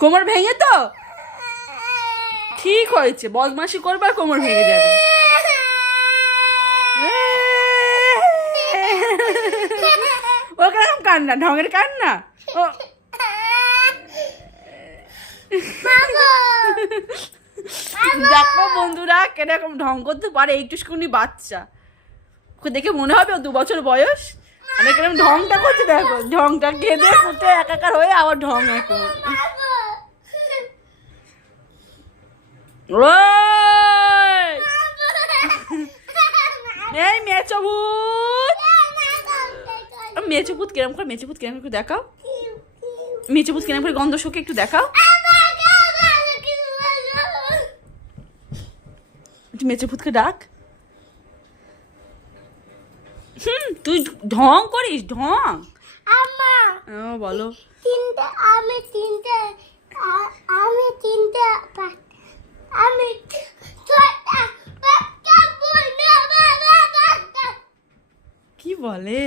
কোমর ভেঙে তো ঠিক হয়েছে, বদমাশি করবে আর কোমর ভেঙে যাবে। ও কেরকম কান্না, ঢঙের কান্না। ও দেখো বন্ধুরা কিরকম ঢং করতে পারে, একটুখানি বাচ্চা, ওকে দেখে মনে হবে ও 2 বছর বয়স। মানে কিরকম ঢংটা করছে দেখো, ঢংটা কেঁদে ফুটে একাকার হয়ে আবার ঢং এখন। ওই এই মেচভূত, মেচভূত কিরম করে, মেচভূত কিরম করে দেখাও, মেচভূত কিরম করে গন্ধ শুকে একটু দেখাও। মেচভূতকে ডাক। তুই ঢং করিস, ঢং। বলো। কি বলে?